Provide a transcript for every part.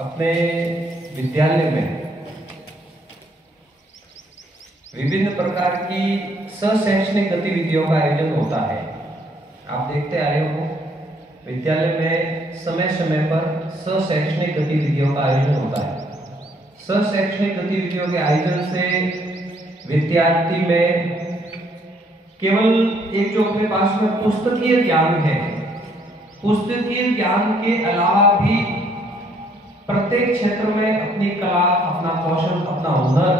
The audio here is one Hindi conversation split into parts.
अपने विद्यालय में विभिन्न प्रकार की शैक्षणिक गतिविधियों का आयोजन होता है। आप देखते आए हो विद्यालय में समय समय पर शैक्षणिक गतिविधियों का आयोजन होता है। शैक्षणिक गतिविधियों के आयोजन से विद्यार्थी में केवल एक जो अपने पास में पुस्तकीय ज्ञान है, पुस्तकीय ज्ञान के अलावा भी प्रत्येक क्षेत्र में अपनी कला, अपना कौशल, अपना हुनर,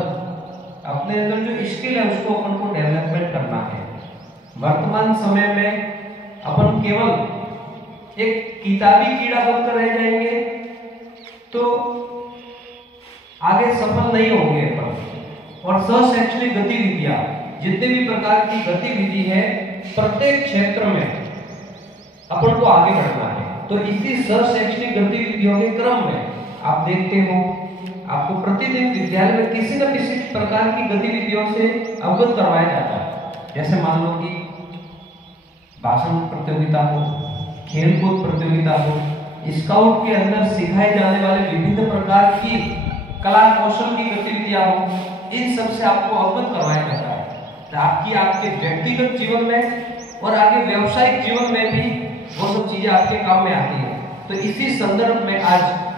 अपने अंदर जो स्किल है उसको अपन को डेवलपमेंट करना है। वर्तमान समय में अपन केवल एक किताबी कीड़ा बनकर रह जाएंगे तो आगे सफल नहीं होंगे अपन। और शैक्षणिक गतिविधियां, जितने भी प्रकार की गतिविधि है, प्रत्येक क्षेत्र में अपन को आगे बढ़ना है। तो इसी शैक्षणिक गतिविधियों के क्रम में आप देखते हो आपको प्रतिदिन विद्यालय में किसी न किसी प्रकार की गतिविधियों से अवगत करवाया जाता है। जैसे मान लो कि भाषण प्रतियोगिता हो, खेलकूद प्रतियोगिता हो, स्काउट के अंदर सिखाए जाने वाले विभिन्न प्रकार की कला कौशल की गतिविधियां हो, इन सब से आपको अवगत करवाया जाता है। तो आपके व्यक्तिगत जीवन में और आगे व्यावसायिक जीवन में भी वो सब चीजें आपके काम में आती है। तो इसी संदर्भ में आज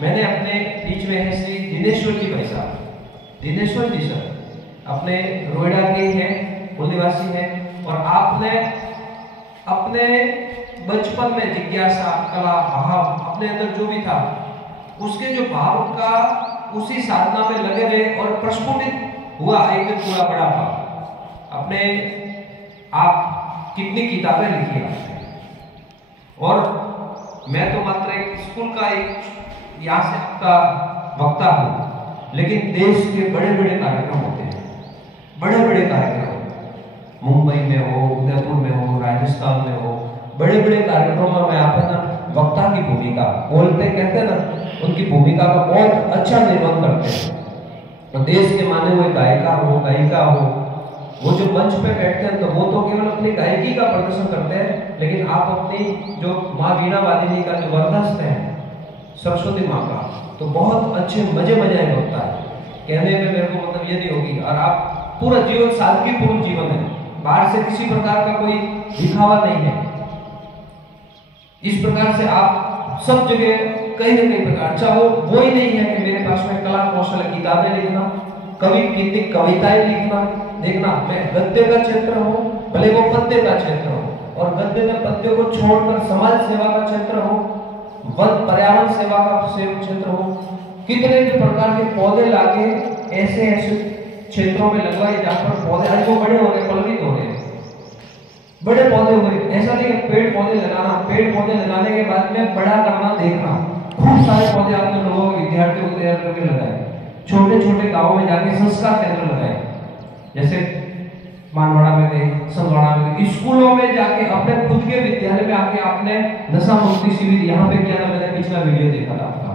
मैंने अपने बीच में है श्री दिनेश्वर जी भाई साहब। दिनेश्वर जी सर अपने रोएडा के हैं, मूल निवासी हैं, और आपने अपने बचपन में जिज्ञासा, कला, भाव अपने अंदर जो भी था उसके जो भाव का उसी साधना में लगे रहे और प्रस्फुटित हुआ एक पूरा बड़ा भाव। अपने आप कितनी किताबें लिखी आपने, और मैं तो मात्र एक स्कूल का एक यहाँ से आपका वक्ता हूँ, लेकिन देश के बड़े बड़े कार्यक्रम होते हैं, बड़े बड़े कार्यक्रम मुंबई में हो, उदयपुर में हो, राजस्थान में हो, बड़े बड़े कार्यक्रमों में यहाँ पर ना वक्ता की भूमिका बोलते कहते हैं ना, उनकी भूमिका का बहुत अच्छा निर्वहन करते हैं। तो देश के माने हुए गायिका हो, गायिका हो, वो जो मंच पे बैठते हैं तो वो तो केवल अपनी गायकी का प्रदर्शन करते हैं, लेकिन आप अपनी जो माँ वीणा वादिनी का जो वरदस्त है सरस्वती माँ का, तो बहुत अच्छे मजे होता है। कहने में मेरे को मतलब ये नहीं होगी, और आप पूरा जीवन सादगीपूर्ण जीवन है, बाहर से किसी प्रकार का कोई दिखावा नहीं है। इस प्रकार से आप सब जगह कहीं न कहीं प्रकार, अच्छा वो ही नहीं है कि मेरे पास में कला कौशल, किताबें लिखना, कितनी कविताएं लिखना। देखना, मैं गद्य का क्षेत्र हो, भले वो पद्य का क्षेत्र हो, और गद्य में पद्यों को छोड़कर समाज सेवा का क्षेत्र हो, वन पर्यावरण सेवा का क्षेत्र हो, कितने भी प्रकार के पौधे लाके ऐसे क्षेत्रों में लगवाए जहाँ पर पौधे आज वो बड़े हो रहे, पलवित हो रहे, बड़े पौधे हुए। ऐसा नहीं कि पेड़ पौधे लगाना, पेड़ पौधे लगाने के बाद में बड़ा करना, देखना खूब सारे पौधे आपने लोगों के विद्यार्थियों को तैयार करके लगाए, छोटे छोटे गाँवों में जाके संस्कार केंद्र लगाए, जैसे मानवाड़ा में गए, संगवाड़ा में गए, स्कूलों में जाके अपने खुद के विद्यालय में आके आपने नशा मुक्ति शिविर यहाँ पे किया था। मैंने पिछला वीडियो देखा था आपका,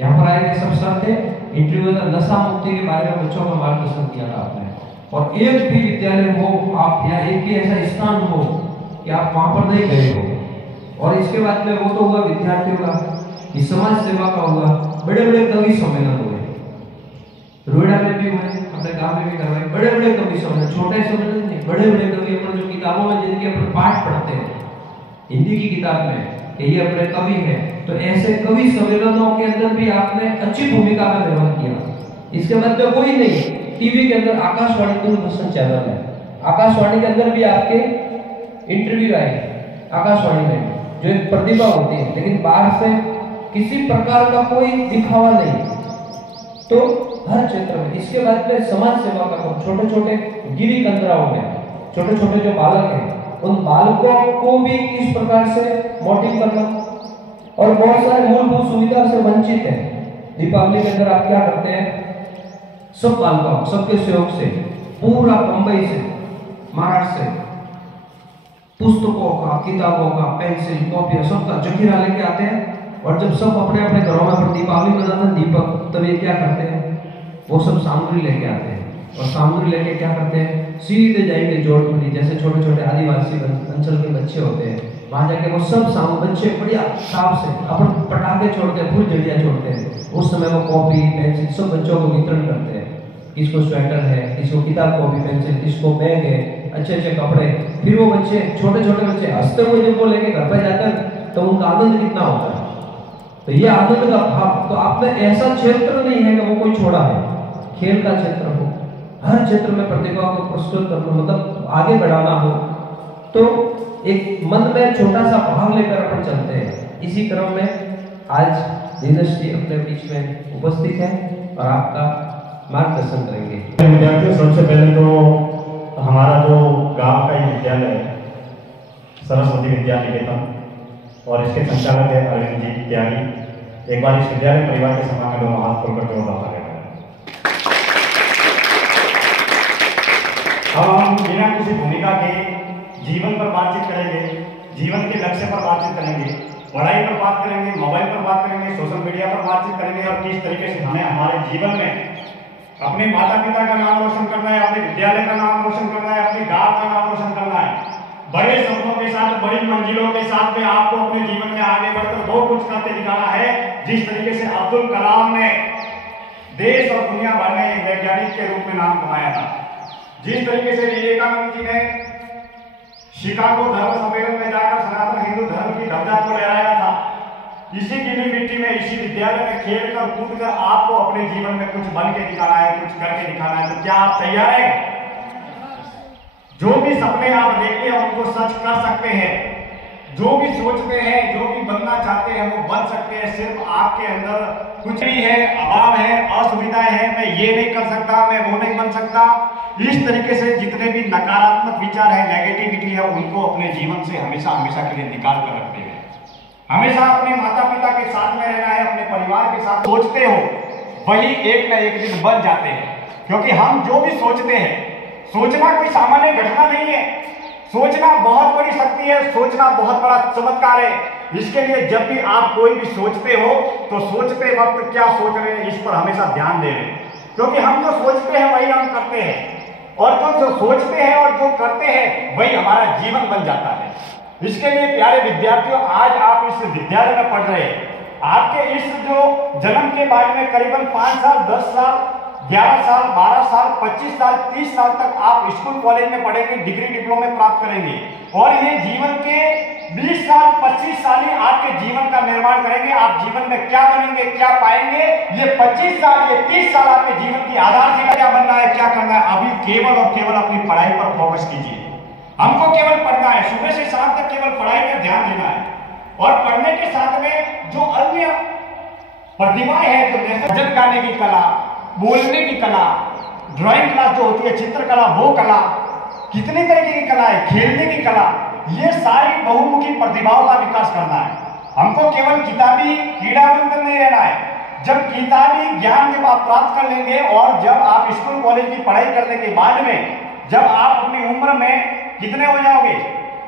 यहाँ पर आए थे सब सर थे, इंटरव्यू था, नशा मुक्ति के बारे में बच्चों का मार्गदर्शन किया था आपने। और एक भी विद्यालय हो आप या एक भी ऐसा स्थान हो कि आप वहां पर नहीं गए हो। और इसके बाद में वो तो हुआ विद्यार्थियों का, समाज सेवा का हुआ, बड़े बड़े कवि सम्मेलन हुए, रोएडा में भी हुए, अपने गांव में भी करवाए, बड़े बड़े कवि सम्मेलन, छोटे सम्मेलन नहीं, बड़े बड़े कवि अपने जो किताबों में जिनके अपने पाठ पढ़ते हैं हिंदी की किताब में कि ये अपने कवि है, तो ऐसे कवि सम्मेलनों के अंदर भी आपने अच्छी भूमिका का निर्वहन किया। इसके मतलब कोई नहीं, टीवी के अंदर आकाशवाणी दूरदर्शन चैनल है, आकाशवाणी के अंदर भी आपके इंटरव्यू आए, आकाशवाणी में जो एक प्रतिभा होती है, लेकिन बाहर से किसी प्रकार का कोई दिखावा नहीं, तो हर क्षेत्र में। इसके बाद में समाज सेवा का, छोटे छोटे गिरी कंदराओं में छोटे छोटे जो बालक हैं, उन बालकों को भी किस प्रकार से मोटिव करना, और बहुत सारे मूलभूत सुविधा से वंचित है। दीपावली के अंदर आप क्या करते हैं, सब बालकों सबके सहयोग से पूरा मुंबई से, महाराष्ट्र से पुस्तकों का, किताबों का, पेंसिल, कॉपियां सबका जखीरा लेके आते हैं। और जब सब अपने अपने घरों में दीपावली मनाते हैं, दीपक, तब ये क्या करते हैं, वो सब सामग्री लेके आते हैं, और सामग्री लेके क्या करते हैं, सीधे जाएंगे जोधपुरी, जैसे छोटे छोटे आदिवासी अंचल के बच्चे होते हैं, वहां जाके वो सब साउंड बच्चे बढ़िया साफ से अपन पटाखे छोड़ते हैं, फुलझड़ियाँ छोड़ते हैं। उस समय वो कॉपी पेंसिल सब बच्चों को वितरण करते हैं। किसको स्वेटर है, किसको किताब कॉपी पेंसिल, किसको बैग है, अच्छे अच्छे कपड़े। फिर वो बच्चे छोटे छोटे बच्चे हंसते हुए जब वो लेके घर पर जाते हैं तो उनका आनंद कितना होता है। तो ये आनंद का भाव तो आप में ऐसा क्षेत्र नहीं है कि वो कोई छोड़ा है। खेल का क्षेत्र हो, हर क्षेत्र में प्रतिभा को प्रस्तुत करना, मतलब आगे बढ़ाना हो, तो एक मन में छोटा सा भाव लेकर अपन चलते हैं। इसी क्रम में आज दिनेश जी अपने बीच में उपस्थित हैं और आपका मार्गदर्शन करेंगे। विद्यार्थियों, सबसे पहले तो हमारा जो गांव का ही विद्यालय है सरस्वती विद्या निकेतन और इसके संचालक है अरविंद जी त्यागी। एक बार इस विद्यालय परिवार के सम्मान में दोनों हाथ खोलकर जोर दाता लेकर अब हम बिना किसी भूमिका के जीवन पर बातचीत करेंगे, जीवन के लक्ष्य पर बातचीत करेंगे, पढ़ाई पर बात करेंगे, मोबाइल पर बात करेंगे, सोशल मीडिया पर बातचीत करेंगे और किस तरीके से हमें हमारे जीवन में अपने माता पिता का नाम रोशन करना है, अपने विद्यालय का नाम रोशन करना है, अपने गांव का नाम रोशन करना है। बड़े सपनों के साथ, बड़ी मंजिलों के साथ में आपको अपने जीवन में आगे बढ़कर वो कुछ करके दिखाना है जिस तरीके से अब्दुल कलाम ने देश और दुनिया भर में एक वैज्ञानिक के रूप में नाम कमाया था, जिस तरीके से विवेकानंद जी ने शिकागो धर्म सम्मेलन में जाकर सनातन हिंदू धर्म की ध्वजा को लहराया था, इसी गीली मिट्टी में, इसी विद्यालय में खेल कर कूद कर आपको अपने जीवन में कुछ बन के दिखाना है, कुछ करके दिखाना है। तो क्या आप तैयार हैं? जो भी सपने आप देखते हैं उनको सच कर सकते हैं, जो भी सोचते हैं, जो भी बनना चाहते हैं वो बन सकते हैं। सिर्फ आपके अंदर कुछ भी है, अभाव है, असुविधाएं है, मैं ये नहीं कर सकता, मैं वो नहीं बन सकता, इस तरीके से जितने भी नकारात्मक विचार है, नेगेटिविटी है, उनको अपने जीवन से हमेशा हमेशा के लिए निकाल कर रखते हैं। हमेशा अपने माता पिता के साथ में रहना है, अपने परिवार के साथ सोचते हो वही एक न एक दिन बन जाते हैं। क्योंकि हम जो भी सोचते हैं, सोचना कोई सामान्य घटना नहीं है, सोचना बहुत बड़ी शक्ति है, सोचना बहुत बड़ा चमत्कार है। इसके लिए जब भी आप कोई भी सोचते हो तो सोचते वक्त क्या सोच रहे हैं इस पर हमेशा ध्यान दे रहे हैं, क्योंकि हम जो सोचते हैं वही हम करते हैं और जो सोचते हैं और जो करते हैं वही हमारा जीवन बन जाता है। इसके लिए प्यारे विद्यार्थियों, आज आप इस विद्यालय में पढ़ रहे हैं, आपके इस जो जन्म के बाद में करीबन 5 साल, 10 साल, 11 साल, 12 साल, 25 साल, 30 साल तक आप स्कूल कॉलेज में पढ़ेंगे, डिग्री डिप्लोमे प्राप्त करेंगे और ये जीवन के 20 साल, 25 साल ही आपके जीवन का निर्माण करेंगे। आप जीवन में क्या बनेंगे, क्या पाएंगे, ये 25 साल, ये 30 साल आपके जीवन की आधारशिला क्या बनना है, क्या करना है। अभी केवल और केवल अपनी पढ़ाई पर फोकस कीजिए। हमको केवल पढ़ना है, सुबह से शाम तक केवल पढ़ाई पर ध्यान देना है और पढ़ने के साथ में जो अन्य प्रतिभाएं हैं, जो भजन गाने की कला, बोलने की कला, ड्राइंग क्लास जो होती है, चित्रकला, वो कला, कितने तरीके की कला है, खेलने की कला, ये सारी बहुमुखी प्रतिभाओं का विकास करना है। हमको केवल किताबी कीड़ा बनकर नहीं रहना है। जब किताबी ज्ञान जब आप प्राप्त कर लेंगे और जब आप स्कूल कॉलेज की पढ़ाई करने के बाद में जब आप अपनी उम्र में कितने हो जाओगे,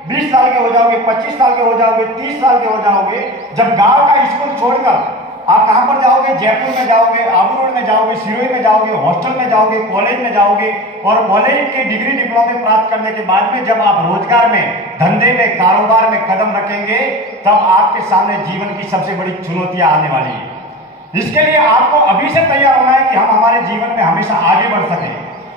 20 साल के हो जाओगे, 25 साल के हो जाओगे, 30 साल के हो जाओगे, जब गांव का स्कूल छोड़कर आप कहां पर जाओगे, जयपुर में जाओगे, आबू रोड में जाओगे, सिरोही में जाओगे, हॉस्टल में जाओगे, कॉलेज में जाओगे और कॉलेज के डिग्री डिप्लोमे प्राप्त करने के बाद में जब आप रोजगार में, धंधे में, कारोबार में कदम रखेंगे, तब आपके सामने जीवन की सबसे बड़ी चुनौतियां आने वाली है। इसके लिए आपको अभी से तैयार होना है कि हम हमारे जीवन में हमेशा आगे बढ़ सके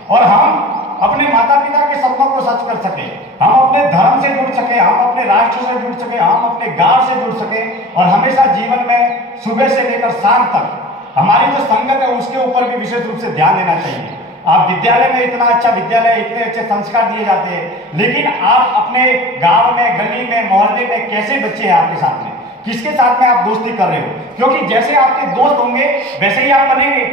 और हम अपने माता पिता के सपनों को सच कर सके, हम अपने धर्म से जुड़ सके, हम अपने राष्ट्र से जुड़ सके, हम अपने गांव से जुड़ सके और हमेशा जीवन में सुबह से लेकर शाम तक हमारी जो संगत है उसके ऊपर भी विशेष रूप से ध्यान देना चाहिए। आप विद्यालय में, इतना अच्छा विद्यालय, इतने अच्छे संस्कार दिए जाते हैं, लेकिन आप अपने गांव में, गली में, मोहल्ले में कैसे बच्चे हैं आपके साथ में, किसके साथ में आप दोस्ती कर रहे हो, क्योंकि जैसे आपके दोस्त होंगे वैसे ही आप बनेंगे।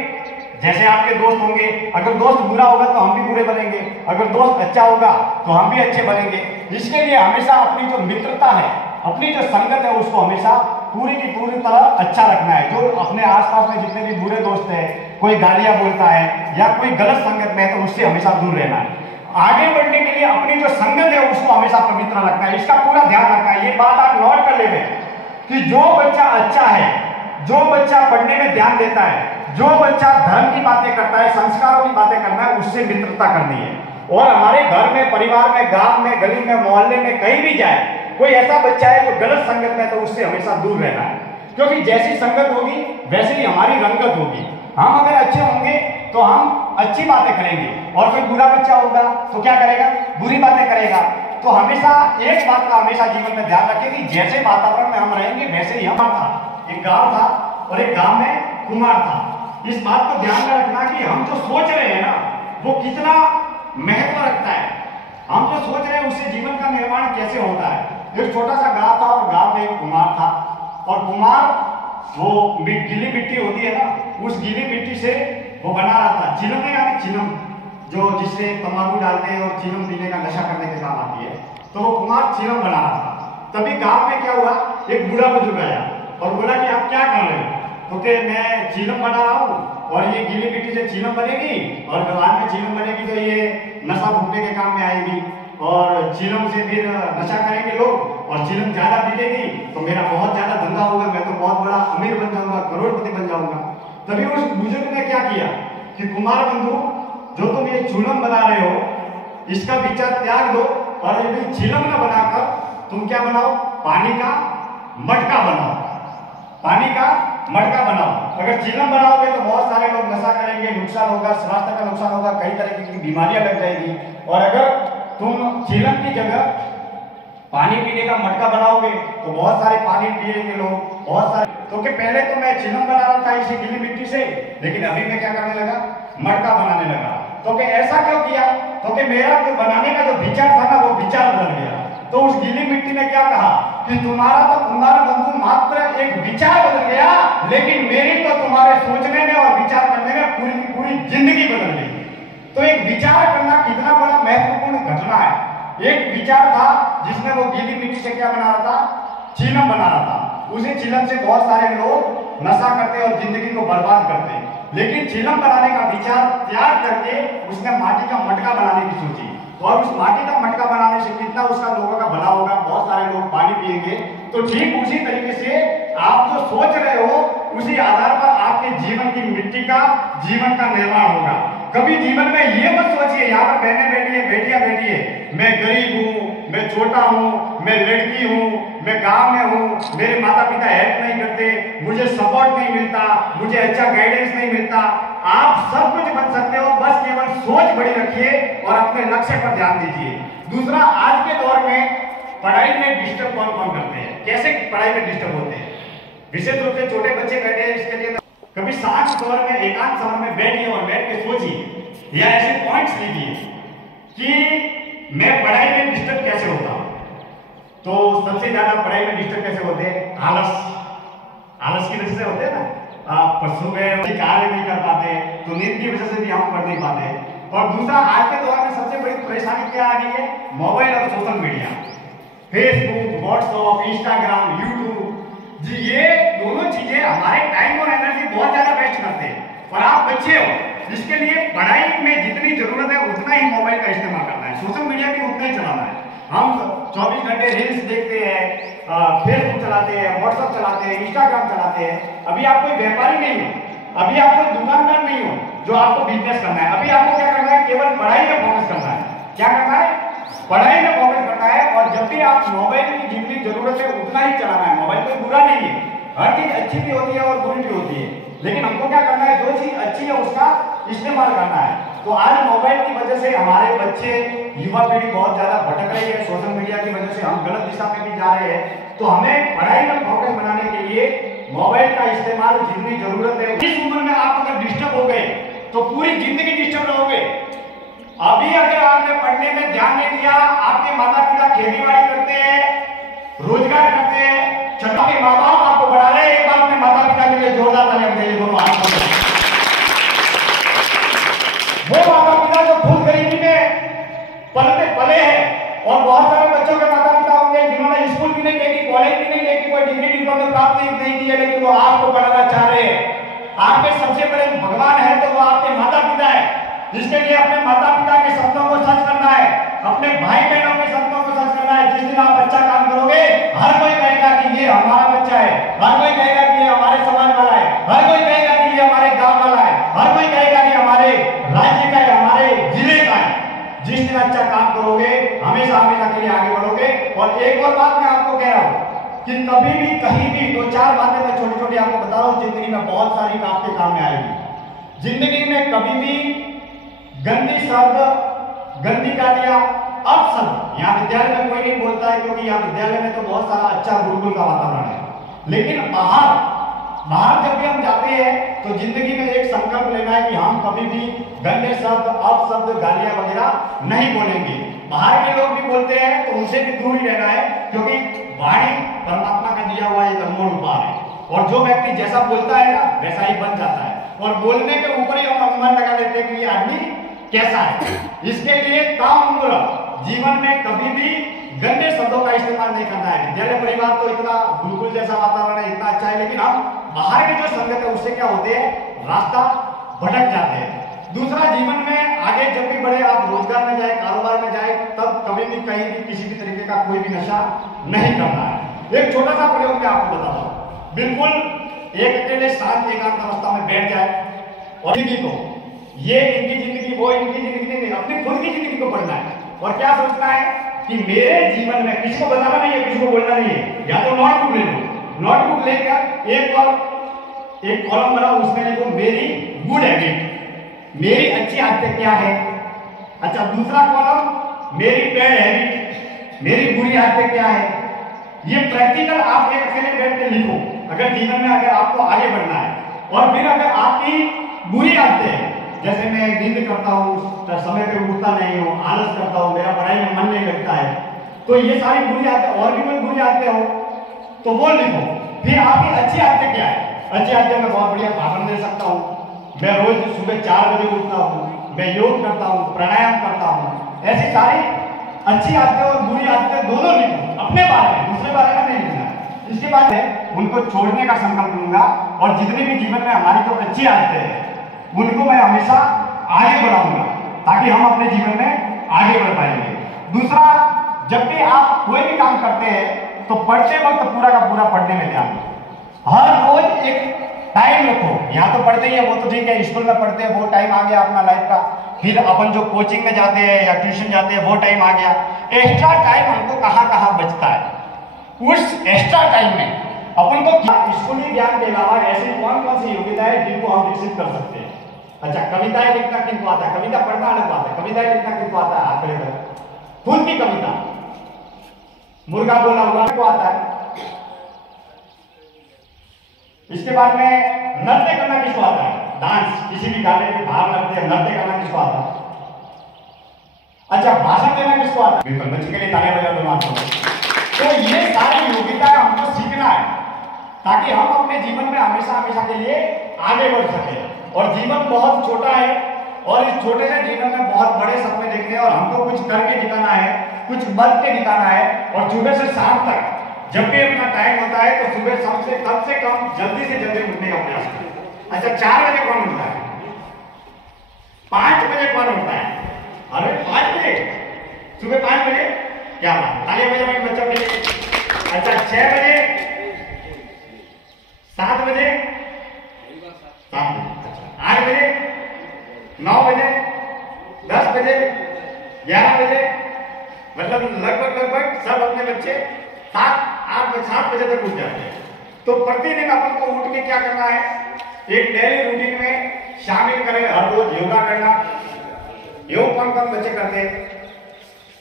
जैसे आपके दोस्त होंगे, अगर दोस्त बुरा होगा तो हम भी बुरे बनेंगे, अगर दोस्त अच्छा होगा तो हम भी अच्छे बनेंगे। इसके लिए हमेशा अपनी जो मित्रता है, अपनी जो संगत है, उसको हमेशा पूरी की पूरी तरह अच्छा रखना है। जो अपने आसपास में जितने भी बुरे दोस्त हैं, कोई गालियां बोलता है या कोई गलत संगत में है, तो उससे हमेशा दूर रहना है। आगे बढ़ने के लिए अपनी जो संगत है उसको हमेशा पवित्र रखना है, इसका पूरा ध्यान रखना है। ये बात आप नोट कर लेते हैं कि जो बच्चा अच्छा है, जो बच्चा पढ़ने में ध्यान देता है, जो बच्चा धर्म की बातें करता है, संस्कारों की बातें करना है, उससे मित्रता करनी है। और हमारे घर में, परिवार में, गांव में, गली में, मोहल्ले में कहीं भी जाए, कोई ऐसा बच्चा है जो गलत संगत में है तो उससे हमेशा दूर रहना है, क्योंकि जैसी संगत होगी वैसे ही हमारी रंगत होगी। हम अगर अच्छे होंगे तो हम अच्छी बातें करेंगे, और कोई बुरा बच्चा होगा तो क्या करेगा, बुरी बातें करेगा। तो हमेशा एक बात का हमेशा जीवन में ध्यान रखें कि जैसे वातावरण में हम रहेंगे वैसे ही हम था। एक गांव था और एक गांव में कुमार था। इस बात को ध्यान में रखना कि हम जो सोच रहे हैं ना वो कितना महत्व रखता है। हम जो सोच रहे हैं उससे जीवन का निर्माण कैसे होता है। एक छोटा सा गांव था और गांव में एक कुमार था, और कुमार वो गीली मिट्टी होती है ना, उस गीली मिट्टी से वो बना रहा था चिलम, नहीं आती चिलम, जो जिससे तंबाकू डालते हैं और चिलम पीने का नशा करने के काम आती है। तो वो कुमार चिलम बना रहा था। तभी गांव में क्या हुआ, एक बूढ़ा बुजुर्ग आया और बोला कि आप क्या कर रहे हो? तो कि मैं चिलम बना रहा हूँ, और ये गीली मिट्टी से चिलम बनेगी, और बाद में चिलम बनेगी तो ये नशा भूखने के काम में आएगी, और चिलम से फिर नशा करेंगे लोग, और चिलम ज्यादा बिकेगी तो मेरा बहुत ज्यादा धंधा होगा, मैं तो बहुत बड़ा अमीर बन जाऊंगा, करोड़पति बन जाऊंगा। तभी उस बुजुर्ग ने क्या किया कि कुमार बंधु, जो तुम ये चिलम बना रहे हो इसका विचार त्याग दो, और ये चिलम न बनाकर तुम क्या बनाओ, पानी का मटका बनाओ, पानी का मटका बनाओ। अगर चिलम बनाओगे तो बहुत सारे लोग नशा करेंगे, नुकसान होगा, स्वास्थ्य का नुकसान होगा, कई तरह की बीमारियां लग जाएगी। और अगर तुम चिलम की जगह पानी पीने का मटका बनाओगे तो बहुत सारे पानी पिएंगे लोग, बहुत सारे। तो कि पहले तो मैं चिलम बना रहा था इसी गीली मिट्टी से, लेकिन अभी मैं क्या करने लगा, मटका बनाने लगा। तो कि ऐसा क्यों किया, तो कि मेरा जो बनाने का जो विचार था ना वो विचार बदल गया। तो उस गीली मिट्टी ने क्या कहा कि तुम्हारा तो कुमार बंधु मात्र एक विचार बदल गया, लेकिन मेरी तो तुम्हारे सोचने में और विचार करने में पूरी की पूरी जिंदगी बदल गई। तो एक विचार करना कितना बड़ा महत्वपूर्ण घटना है। एक विचार था जिसने वो गीली मिट्टी से क्या बना रहा था, चिलम बना रहा था। उसी चिलम से बहुत सारे लोग नशा करते और जिंदगी को बर्बाद करते, लेकिन चिलम बनाने का विचार त्याग करके उसने माटी का मटका बनाने की सोची, और उस माटी का मटका बनाने से कितना उसका लोगों का भला होगा, बहुत सारे लोग पानी पिएंगे। तो ठीक उसी तरीके से आप जो सोच रहे हो उसी आधार पर आपके जीवन की मिट्टी का जीवन का निर्माण होगा। कभी जीवन में ये मत सोचिए, यहाँ पर बहनें बैठी है, बेटियां बैठी है, मैं गरीब हूँ, मैं छोटा हूँ, मैं लड़की हूँ, मैं गांव में हूँ, मेरे माता पिता हेल्प नहीं करते, मुझे सपोर्ट नहीं मिलता, मुझे अच्छा गाइडेंस नहीं मिलता। आप सब कुछ बन सकते हो, बस केवल सोच बड़ी रखिए और अपने लक्ष्य पर ध्यान दीजिए। दूसरा, आज के दौर में पढ़ाई में डिस्टर्ब कौन कौन करते हैं, कैसे पढ़ाई में डिस्टर्ब होते हैं? विशेष रूप से छोटे बच्चे बैठे हैं, इसके लिए कभी शांत स्वर में, एकांत स्वर में बैठिए और बैठ के सोचिए या ऐसे पॉइंट्स लीजिए कि मैं पढ़ाई में डिस्टर्ब कैसे होता हूं। तो सबसे ज्यादा पढ़ाई में डिस्टर्ब कैसे होते हैं? आलस की वजह से होते हैं ना। आप सुबह कार्य नहीं कर पाते तो नींद की वजह से भी हम पढ़ नहीं पाते। और दूसरा, आज के दौर में सबसे बड़ी परेशानी क्या आ गई है? मोबाइल और social media, Facebook, WhatsApp, Instagram, YouTube जी, ये दोनों चीजें हमारे टाइम और एनर्जी बहुत ज्यादा वेस्ट करते हैं। और आप बच्चे हो, जिसके लिए पढ़ाई में जितनी जरूरत है उतना ही मोबाइल का इस्तेमाल करना है, सोशल मीडिया भी उतना ही चलाना है। हम 24 घंटे रील्स देखते हैं, फेसबुक चलाते हैं, व्हाट्सएप चलाते हैं, इंस्टाग्राम चलाते हैं। अभी आप कोई व्यापारी नहीं हो, अभी आप कोई दुकानदार नहीं हो जो आपको बिजनेस करना है। अभी आपको क्या करना है? केवल पढ़ाई में फोकस करना है। क्या करना है? पढ़ाई में फोकस करना है। और जब भी आप मोबाइल की जितनी जरूरत है उतना ही चलाना है। मोबाइल कोई बुरा नहीं है, हर चीज अच्छी भी होती है और बुरी भी होती है, लेकिन हमको क्या करना है? जो चीज अच्छी है उसका इस्तेमाल करना है। तो आज मोबाइल की वजह से हमारे बच्चे, युवा पीढ़ी बहुत ज्यादा भटक रही है। सोशल मीडिया की वजह से हम गलत दिशा में भी जा रहे हैं। तो हमें पढ़ाई में फोकस बनाने के लिए मोबाइल का इस्तेमाल जितनी जरूरत है। इस उम्र में आप अगर डिस्टर्ब हो गए तो पूरी जिंदगी डिस्टर्ब रहोगे। अभी अगर आपने पढ़ने में ध्यान नहीं दिया, आपके माता पिता खेती बाड़ी करते हैं, रोजगार करते हैं, छठा के माँ बाप आपको बढ़ा रहे हैं, एक बार अपने माता पिता के लिए जोरदार तालियां बजाइए दोनों हाथ। वो माता पिता जो खुद गरीबी में पले हैं, और बहुत सारे बच्चों के माता पिता होंगे जिन्होंने स्कूल भी नहीं देखी, कॉलेज भी नहीं देखी, कोई डिग्री डिप्लोमा प्राप्त नहीं की है, लेकिन वो आपको पढ़ाना चाह रहे हैं। आपके सबसे बड़े भगवान है तो वो आपके माता पिता है। इसके लिए अपने माता पिता के सपनों को सच करना है, अपने भाई बहनों के सपनों को सच करना है। जिस दिन आप अच्छा काम करोगे, हर कोई कहेगा कि ये हमारा बच्चा है, हर कोई कहेगा कि ये हमारे समाज वाला है, हर कोई कहेगा कि ये हमारे गांव वाला है, हर कोई कहेगा कि हमारे राज्य का है, हमारे जिले का है। जिस दिन अच्छा काम करोगे, हमेशा हमेशा के लिए आगे बढ़ोगे। और और एक और बात मैं आपको कह रहा हूं कि कभी भी कहीं भी दो चार बातें मैं छोटी छोटी आपको बता रहा हूं, जिंदगी में बहुत सारी आपके काम में आएगी। जिंदगी में कभी भी गंदी शब्द, गंदी गालियां, अपशब्द, यहाँ विद्यालय में कोई नहीं बोलता है क्योंकि यहाँ विद्यालय में तो बहुत सारा अच्छा गुरुकुल का वातावरण है, लेकिन बाहर जब भी हम जाते हैं तो जिंदगी में एक संकल्प लेना है कि हम कभी भी गंदे शब्द, अपशब्द, गालियां वगैरह नहीं बोलेंगे। बाहर के लोग भी बोलते हैं तो उनसे भी दूर ही रहना है, क्योंकि वाणी परमात्मा का दिया हुआ एक अनमोल उपहार है, और जो व्यक्ति जैसा बोलता है ना वैसा ही बन जाता है, और बोलने के ऊपर ही हम अनुमान लगा लेते हैं कि ये आदमी कैसा है। इसके लिए ताउम्र जीवन में कभी भी गंदे शब्दों का इस्तेमाल नहीं करना है। विद्यालय परिवार तो इतना गुरुकुल जैसा वातावरण है, इतना अच्छा है, लेकिन हम बाहर की जो संगत है उससे क्या होते हैं, रास्ता भटक जाते हैं। दूसरा, जीवन में आगे जब भी बढ़े, आप रोजगार में जाए, कारोबार में जाए, तब कभी भी कहीं भी किसी भी तरीके का कोई भी नशा नहीं करना है। एक छोटा सा प्रयोग मैं आपको बताता हूं। बिल्कुल एक अकेले शांत एकांत अवस्था में बैठ जाए और जिंदगी को, ये इनकी जिंदगी, वो इनकी जिंदगी नहीं, अपनी खुद की जिंदगी को पढ़ना है और क्या सोचना है कि मेरे जीवन में, किसी को बताना नहीं है, किसी को बोलना नहीं है, या तो नोटबुक ले लो, नोटबुक लेकर एक कॉलम बनाओ, उसमें लिखो मेरी गुड हैबिट, मेरी अच्छी आदतें क्या है। अच्छा, दूसरा कॉलम मेरी बैड हैबिट, मेरी बुरी आदतें क्या है। ये प्रैक्टिकल आप एक अकेले बैठ के लिखो, अगर जीवन में अगर आपको आगे बढ़ना है। और फिर अगर आपकी बुरी आदतें हैं, जैसे मैं नींद करता हूँ, समय पे उठता नहीं हूँ, आलस करता हूँ, मेरा पढ़ाई में मन नहीं लगता है, तो ये सारी बुरी आदतें, और भी कोई बुरी आदतें हो तो वो लिखो। फिर आपकी अच्छी आदतें क्या है। अच्छी आदतें, मैं बहुत बढ़िया भाषण दे सकता हूँ, मैं रोज सुबह 4 बजे उठता हूँ, मैं योग करता हूँ, प्राणायाम करता हूँ। ऐसी सारी अच्छी आदतें और बुरी आदतें दोनों लिखो अपने बारे में, दूसरे बारे में नहीं लिखना। इसके बाद उनको छोड़ने का संकल्प लूंगा, और जितनी भी जीवन में हमारी जो अच्छी आदतें हैं उनको मैं हमेशा आगे बढ़ाऊंगा, ताकि हम अपने जीवन में आगे बढ़ पाएंगे। दूसरा, जब भी आप कोई भी काम करते हैं तो पढ़ते वक्त पूरा का पूरा पढ़ने में ध्यान दो। हर रोज एक टाइम रखो, यहाँ तो पढ़ते ही है, वो तो ठीक है, स्कूल में पढ़ते हैं, वो टाइम आ गया अपना लाइफ का। फिर अपन जो कोचिंग में जाते हैं या ट्यूशन जाते हैं, वो टाइम आ गया। एक्स्ट्रा टाइम हमको कहाँ बचता है, उस एक्स्ट्रा टाइम में अपन को स्कूली ज्ञान के अलावा ऐसी कौन सी योग्यता है जिनको हम विकसित कर सकते हैं। अच्छा, कविताएं लिखना किनको आता है, कविता पढ़ना अलग बात है, कविताएं लिखना किनको आता है, हाथ खड़े करें। खुद की कविता, मुर्गा बोला हुआ को आता है। इसके बाद में नृत्य करना किसको आता है, डांस, किसी भी गाने के भाव लगते हैं, नृत्य करना किसको आता है। अच्छा, भाषण देना किसको आता है, बिल्कुल, बच्चे के लिए तालियां बजा दो आपको। तो ये सारी योग्यताएं हमको सीखना है, ताकि हम अपने जीवन में हमेशा के लिए आगे बढ़ सके। और जीवन बहुत छोटा है, और इस छोटे से जीवन में बहुत बड़े सपने देखने हैं, और हमको कुछ करके दिखाना है, कुछ बन के दिखाना है। और सुबह से शाम तक जब भी अपना टाइम होता है तो सुबह शाम से कम जल्दी से जल्दी उठने का प्रयास करें। अच्छा, 4 बजे कौन उठता है, 5 बजे कौन उठता है, अरे 5 बजे, सुबह 5 बजे, क्या बात, तालियां बजाओ बच्चों के लिए। अच्छा, 6 बजे, 7 बजे, 8 बजे, 9 बजे, 10 बजे, 11 बजे, मतलब लगभग सब अपने बच्चे 7 बजे तक उठ जाते हैं। तो प्रतिदिन अपन को उठ के क्या करना है, एक डेली रूटीन में शामिल करें, हर रोज योगा करना। योग कौन बच्चे करते हैं,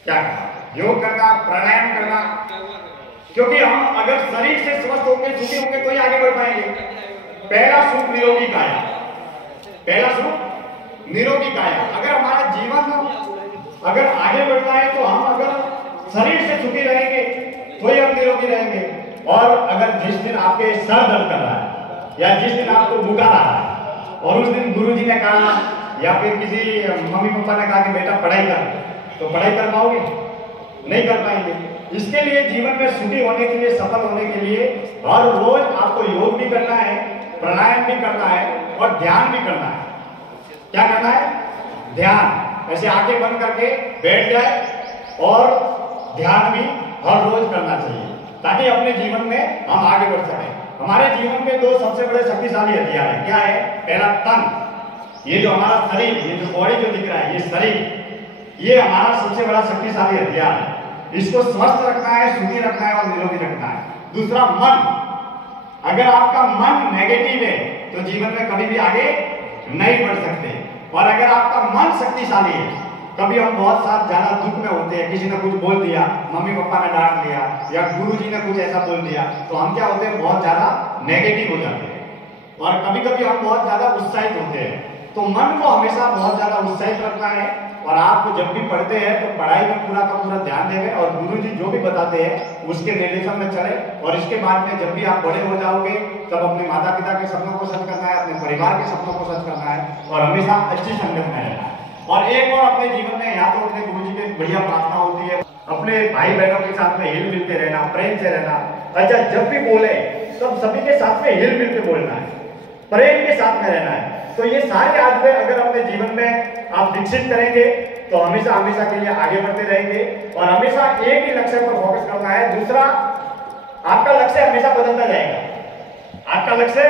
क्या करना, योग करना, प्राणायाम करना, क्योंकि हम अगर शरीर से स्वस्थ होकर सुखी होंगे तो ही आगे बढ़ पाएंगे। पहला सुख निरोगी काया, पहला सुख निरोगी काया। अगर हमारा जीवन अगर आगे बढ़ना है तो हम अगर शरीर से सुखी रहेंगे तो ही हम निरोगी रहेंगे। और अगर जिस दिन आपके सर दर्द कर रहा है, या जिस दिन आपको बुखार आ रहा है, और उस दिन गुरुजी ने कहा या फिर किसी मम्मी पापा ने कहा कि बेटा पढ़ाई कर, तो पढ़ाई कर पाओगे, नहीं कर पाएंगे। इसके लिए जीवन में सुखी होने के लिए, सफल होने के लिए हर रोज आपको योग भी करना है, प्राणायाम भी करना है, और ध्यान भी करना है। क्या करना है, ध्यान। ऐसे आंखें बंद करके बैठ जाए और ध्यान भी हर रोज करना चाहिए, ताकि अपने जीवन में हम आगे बढ़ सकें। हमारे जीवन में 2 सबसे बड़े शक्तिशाली हथियार है। क्या है, पहला तन, ये जो हमारा शरीर, ये जो बॉडी जो दिख रहा है, ये शरीर, ये हमारा सबसे बड़ा शक्तिशाली हथियार है। इसको स्वस्थ रखना है, सुखी रखना है और निरोगी रखना है। दूसरा मन, अगर आपका मन नेगेटिव है तो जीवन में कभी भी आगे नहीं बढ़ सकते। और अगर आपका मन शक्तिशाली है, कभी हम बहुत साथ ज्यादा दुख में होते हैं, किसी ने कुछ बोल दिया, मम्मी पापा ने डांट दिया या गुरुजी ने कुछ ऐसा बोल दिया, तो हम क्या होते हैं, बहुत ज्यादा नेगेटिव हो जाते हैं। और कभी कभी हम बहुत ज्यादा उत्साहित होते हैं। तो मन को हमेशा बहुत ज्यादा उत्साहित रखना है। और आप जब भी पढ़ते हैं तो पढ़ाई में पूरा का पूरा ध्यान देंगे और गुरुजी जो भी बताते हैं उसके निर्देशन में चले। और इसके बाद में जब भी आप बड़े हो जाओगे तब अपने माता पिता के सपनों को सच करना है, अपने परिवार के सपनों को सच करना है और हमेशा अच्छी संगत में रहना है। और एक और अपने जीवन में यहाँ तो अपने गुरुजी की बढ़िया प्रार्थना होती है, अपने भाई बहनों के साथ में हिल मिल के रहना, प्रेम से रहना। अच्छा, जब भी बोले तब सभी के साथ में हिल मिल के बोलना है, प्रेम के साथ में रहना है। तो ये सारे आदतें अगर अपने जीवन में आप विकसित करेंगे तो हमेशा हमेशा के लिए आगे बढ़ते रहेंगे। और हमेशा एक ही लक्ष्य पर फोकस करना है। दूसरा, आपका लक्ष्य हमेशा बदलता जाएगा। आपका लक्ष्य